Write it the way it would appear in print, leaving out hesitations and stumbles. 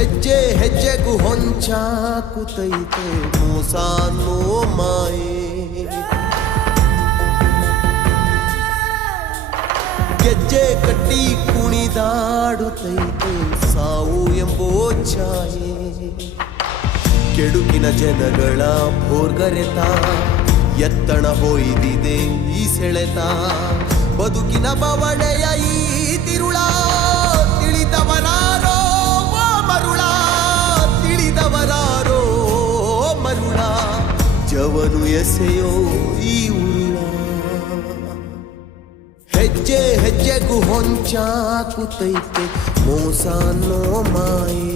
ಹೆಜ್ಜೆ ಹೆಜ್ಜೆಗೂ ಹೊಂಚಾಕುತ್ತೈತೆ ಮೋಸ ಅನ್ನೋ ಮಾಯೆ. ಗೆಜ್ಜೆ ಕಟ್ಟಿ ಕುಣಿದಾಡುತ್ತೈತೆ ಸಾವು ಎಂಬೋ ಛಾಯೆ. ಕೆಡುಕಿನ ಜನಗಳ ಭೋರ್ಗರೆತ ಎತ್ತಣ ಹೊಯ್ದಿದೆ ಈ ಸೆಳೆತ. ಬದುಕಿನ ಬವಣೆಯ ಈ ತಿರುಳ ತಿಳಿದವರಾರೋ ಮರುಳ, ತಿಳಿದವರಾರೋ ಮರುಳ. ಜವನು ಎಸೆಯೋ ಈ ಉರುಳ. ಹೆಜ್ಜೆ ಹೆಜ್ಜೆಗೂ ಹೊಂಚಾಕುತ್ತೈತೆ ಮೋಸ ಅನ್ನೋ ಮಾಯೆ.